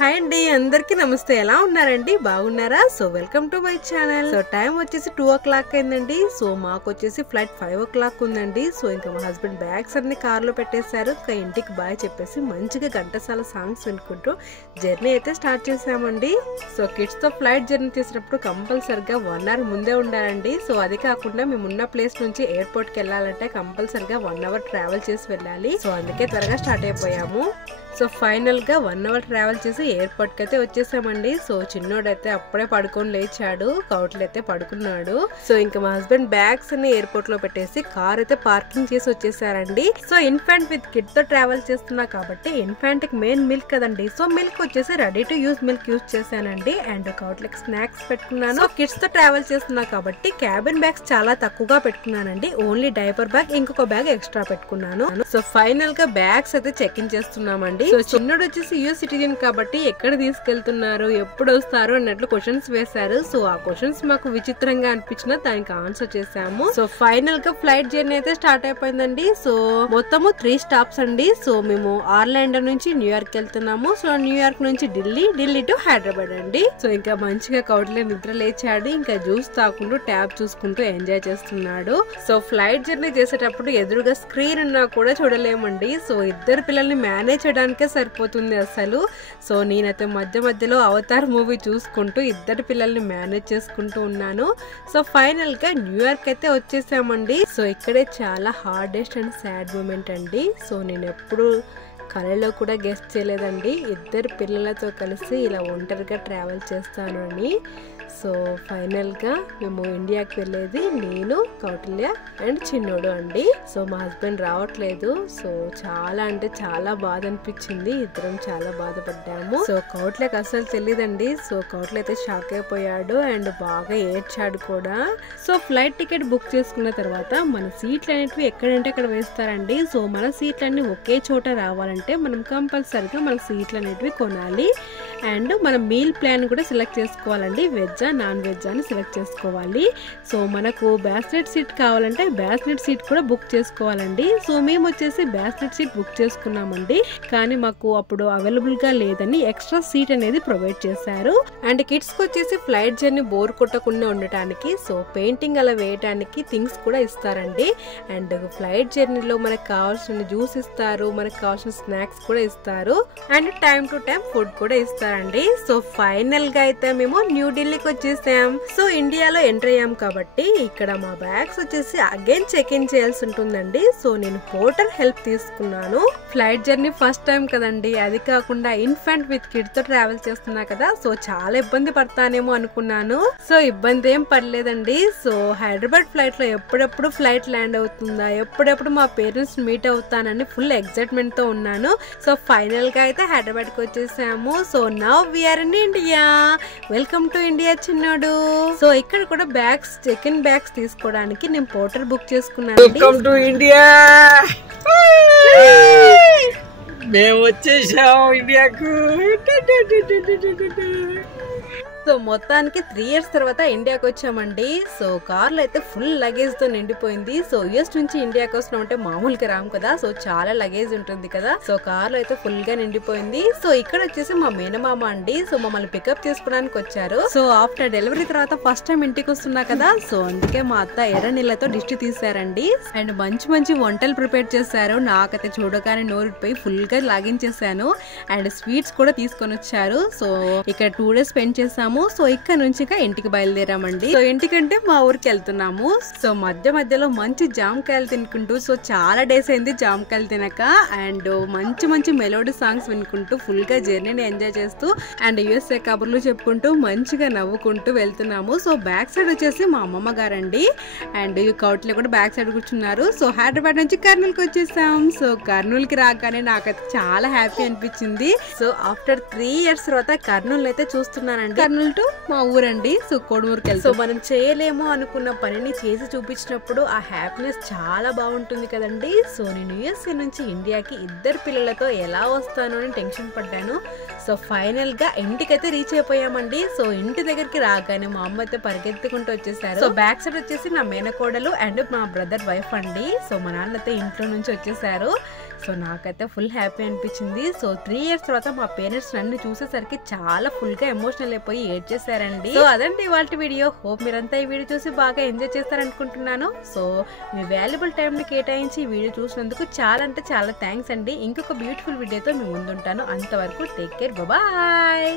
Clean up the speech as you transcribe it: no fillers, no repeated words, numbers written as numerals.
Hi అండి అందరికీ నమస్తే. ఎలా ఉన్నారండి? బాగున్నారా? So welcome to my channel. So time వచ్చేసి 2 o'clock అయిందండి. సో మాకు వచ్చేసి ఫ్లైట్ 5 o'clock ఉందండి. సో ఇంకా మా హస్బెండ్ బ్యాగ్స్ అన్ని కార్ లో పెట్టేశారు. ఇంకా ఇంటికి బాయ్ చెప్పేసి మంచిగా ఘంటసాల సాంగ్స్ వినుకుంటూ జర్నీ అయితే స్టార్ట్ చేసామండి. సో కిడ్స్ తో ఫ్లైట్ జర్నీ చేసినప్పుడు కంపల్సరిగా 1 hour ముందే ఉండాలండి. సో అది కాకుండా మేము ఉన్న ప్లేస్ నుంచి ఎయిర్పోర్ట్ కి వెళ్ళాలంటే కంపల్సరిగా 1 hour ట్రావెల్ చేసి వెళ్ళాలి. సో అందుకే త్వరగా స్టార్ట్ అయిపోయాము. సో ఫైనల్ గా 1 hour ట్రావెల్ చేసి ఎయిర్పోర్ట్ కి అయితే వచ్చేసామండి. సో చిన్నోడైతే అప్పుడే పడుకొని లేచాడు, కౌట్లు అయితే పడుకున్నాడు. సో ఇంకా మా హస్బెండ్ బ్యాగ్స్ అన్ని ఎయిర్పోర్ట్ లో పెట్టేసి కార్ అయితే పార్కింగ్ చేసి వచ్చేసారండి. సో ఇన్ఫాంట్ విత్ కిడ్ తో ట్రావెల్ చేస్తున్నా కాబట్టి ఇన్ఫాంట్ కి మెయిన్ మిల్క్ కదండి. సో మిల్క్ వచ్చేసి ready to use milk use చేశానండి. అండ్ కౌట్లకి స్నాక్స్ పెట్టుకున్నాను. సో కిడ్స్ తో ట్రావెల్ చేస్తున్నా కాబట్టి క్యాబిన్ బ్యాగ్స్ చాలా తక్కువగా పెట్టుకున్నానండి. ఓన్లీ డైపర్ బ్యాగ్, ఇంకొక బ్యాగ్ ఎక్స్ట్రా పెట్టుకున్నాను. సో ఫైనల్ గా బ్యాగ్స్ అయితే చెక్ ఇన్ చేస్తున్నామండి. సో చిన్నోడు వచ్చేసి యూఎస్ సిటిజన్ కాబట్టి ఎక్కడ తీసుకెళ్తున్నారు, ఎప్పుడు వస్తారు అన్నట్లు క్వశ్చన్స్ వేశారు. సో ఆ క్వశ్చన్స్ మాకు విచిత్రంగా అనిపించిన దానికి ఆన్సర్ చేసాము. సో ఫైనల్ గా ఫ్లైట్ జర్నీ అయితే స్టార్ట్ అయిపోయిందండి. సో మొత్తము 3 stops అండి. సో మేము ఆర్లాండో నుంచి న్యూయార్క్ వెళ్తున్నాము. సో న్యూయార్క్ నుంచి ఢిల్లీ టు హైదరాబాద్ అండి. సో ఇంకా మంచిగా కౌట్లే నిద్ర లేచాడు. ఇంకా జ్యూస్ తాకుంటూ ట్యాబ్ చూసుకుంటూ ఎంజాయ్ చేస్తున్నాడు. సో ఫ్లైట్ జర్నీ చేసేటప్పుడు ఎదురుగా స్క్రీన్ ఉన్నా కూడా చూడలేమండి. సో ఇద్దరు పిల్లల్ని మేనేజ్ చేయడానికి సరిపోతుంది అసలు. సో నేనైతే మధ్యలో అవతార్ మూవీ చూసుకుంటూ ఇద్దరు పిల్లల్ని మేనేజ్ చేసుకుంటూ ఉన్నాను. సో ఫైనల్ గా న్యూయార్క్ అయితే వచ్చేసామండి. సో ఇక్కడే చాలా హార్డెస్ట్ అండ్ సాడ్ మూమెంట్ అండి. సో నేను ఎప్పుడు కళలో కూడా గెస్ట్ చేయలేదండి ఇద్దరు పిల్లలతో కలిసి ఇలా ఒంటరిగా ట్రావెల్ చేస్తాను అని. సో ఫైనల్గా మేము ఇండియాకి వెళ్ళేది నేను, కౌటిల్య అండ్ చిన్నోడు అండి. సో మా హస్బెండ్ రావట్లేదు. సో చాలా అంటే చాలా బాధ అనిపించింది. ఇద్దరం చాలా బాధపడ్డాము. సో కౌట్లకి అసలు తెలియదండి. సో కౌట్ల అయితే షాక్ అయిపోయాడు అండ్ బాగా ఏడ్చాడు కూడా. సో ఫ్లైట్ టికెట్ బుక్ చేసుకున్న తర్వాత మన సీట్లు అనేటివి ఎక్కడంటే అక్కడ వేస్తారండి. సో మన సీట్లన్నీ ఒకే చోట రావాలంటే మనం కంపల్సరిగా మన సీట్లు అనేటివి కొనాలి. అండ్ మన మీల్ ప్లాన్ కూడా సెలెక్ట్ చేసుకోవాలండి. వెజ్ నాన్ వెజ్ అని సెలెక్ట్ చేసుకోవాలి. సో మనకు బ్యాస్లెట్ సీట్ కావాలంటే బ్యాస్లెట్ సీట్ కూడా బుక్ చేసుకోవాలండి. సో మేము వచ్చేసి బ్యాస్లెట్ సీట్ బుక్ చేసుకున్నామండి. కానీ మాకు అప్పుడు అవైలబుల్ గా లేదని ఎక్స్ట్రా సీట్ అనేది ప్రొవైడ్ చేశారు. అండ్ కిడ్స్ కి వచ్చేసి ఫ్లైట్ జర్నీ బోర్ కొట్టకుండా ఉండటానికి సో పెయింటింగ్ అలా వేయడానికి థింగ్స్ కూడా ఇస్తారండి. అండ్ ఫ్లైట్ జర్నీలో మనకు కావాల్సిన జ్యూస్ ఇస్తారు, మనకు కావాల్సిన స్నాక్స్ కూడా ఇస్తారు. And time to time food కూడా ఇస్తారండి. సో ఫైనల్ గా అయితే మేము న్యూఢిల్లీకి వచ్చేసాం. సో ఇండియాలో ఎంటర్ అయ్యాం కాబట్టి ఇక్కడ మా బ్యాగ్స్ వచ్చేసి అగైన్ చెక్ ఇన్ చేయాల్సి ఉంటుందండి. సో నేను పోర్టర్ హెల్ప్ తీసుకున్నాను. ఫ్లైట్ జర్నీ ఫస్ట్ టైం కదండి, అది కాకుండా ఇన్ఫాంట్ విత్ కిడ్ తో ట్రావెల్ చేస్తున్నా కదా. సో చాలా ఇబ్బంది పడతానేమో అనుకున్నాను. సో ఇబ్బంది ఏం పడలేదండి. సో హైదరాబాద్ ఫ్లైట్ లో ఎప్పుడెప్పుడు ఫ్లైట్ ల్యాండ్ అవుతుందా, ఎప్పుడెప్పుడు మా పేరెంట్స్ మీట్ అవుతానని ఫుల్ ఎక్సైట్మెంట్ తో ఉన్నాను. సో ఫైనల్ గా అయితే హైదరాబాద్ కి వచ్చేసాము. So now we are in India. Welcome to India చిన్నోడు. సో ఇక్కడ కూడా బ్యాగ్స్ చెక్ ఇన్ బ్యాగ్స్ తీసుకోవడానికి నేను పోర్టర్ బుక్ చేసుకున్నాను. Welcome to India. మేము వచ్చేసాం ఇండియాకు. సో మొత్తానికి 3 years తర్వాత ఇండియాకి వచ్చామండి. సో కార్లో అయితే ఫుల్ లగేజ్ తో నిండిపోయింది. సో యుఎస్ నుంచి ఇండియాకి వస్తున్నాం అంటే మామూలుగా రాము కదా. సో చాలా లగేజ్ ఉంటుంది కదా. సో కార్లో అయితే ఫుల్ గా నిండిపోయింది. సో ఇక్కడ వచ్చేసి మా మేనమామ అండి. సో మమ్మల్ని పికప్ చేసుకోవడానికి వచ్చారు. సో ఆఫ్టర్ డెలివరీ తర్వాత ఫస్ట్ టైం ఇంటికి వస్తున్నా కదా. సో అందుకే మా అత్త ఎర్ర నీళ్ళతో దిష్టి తీసారండి. అండ్ మంచి వంటలు ప్రిపేర్ చేశారు. నాకైతే చూడగానే నోరుపోయి ఫుల్ గా లాగించేసాను. అండ్ స్వీట్స్ కూడా తీసుకొని వచ్చారు. సో ఇక్కడ 2 days స్పెండ్ చేసాము. సో ఇక్కడ నుంచి ఇంటికి బయలుదేరామండి. సో ఇంటికంటే మా ఊరికి వెళ్తున్నాము. సో మధ్యలో మంచి జామకాయలు తినుకుంటూ, సో చాలా డేస్ అయింది జామకాయలు తినక. అండ్ మంచి మెలోడీ సాంగ్స్ వినుకుంటూ ఫుల్ గా జర్నీని ఎంజాయ్ చేస్తూ అండ్ యూఎస్ఏ కబుర్లు చెప్పుకుంటూ మంచిగా నవ్వుకుంటూ వెళ్తున్నాము. సో బ్యాక్ సైడ్ వచ్చేసి మా అమ్మమ్మ గారండి. అండ్ ఈ కౌట్లో కూడా బ్యాక్ సైడ్ కూర్చున్నారు. సో హైదరాబాద్ నుంచి కర్నూలుకి వచ్చేసాం. సో కర్నూలుకి రాగానే నాకైతే చాలా హ్యాపీ అనిపించింది. సో ఆఫ్టర్ 3 years తర్వాత కర్నూలు అయితే చూస్తున్నానండి. కర్నూలు టు మా ఊరండి. సో కోడుమూరుకి వెళ్తాం. సో మనం చేయలేమో అనుకున్న పనిని చేసి చూపించినప్పుడు ఆ హ్యాపీనెస్ చాలా బాగుంటుంది కదండి. సో నేను యుఎస్ఏ నుంచి ఇండియాకి ఇద్దరు పిల్లలతో ఎలా వస్తాను అని టెన్షన్ పడ్డాను. సో ఫైనల్ గా ఇంటికైతే రీచ్ అయిపోయామండి. సో ఇంటి దగ్గరికి రాగానే మా అమ్మ అయితే పరిగెత్తుకుంటూ వచ్చేసారు. సో బ్యాక్ సైడ్ వచ్చేసి నా మేనకోడలు అండ్ మా బ్రదర్ వైఫ్ అండి. సో మా నాన్న అయితే ఇంట్లో నుంచి వచ్చేసారు. సో నాకైతే ఫుల్ హ్యాపీ అనిపించింది. సో 3 years తర్వాత మా పేరెంట్స్ నన్ను చూసేసరికి చాలా ఫుల్ గా ఎమోషనల్ అయిపోయి ఏడ్ చేశారండి. సో అదండి ఇవాళ వీడియో. హోప్ మీరంతా ఈ వీడియో చూసి బాగా ఎంజాయ్ చేస్తారనుకుంటున్నాను. సో మీ వాల్యుబుల్ టైం ని కేటాయించి ఈ వీడియో చూసినందుకు చాలా అంటే చాలా థ్యాంక్స్ అండి. ఇంకొక బ్యూటిఫుల్ వీడియోతో మీ ముందుంటాను. అంతవరకు టేక్ కేర్, బాయ్.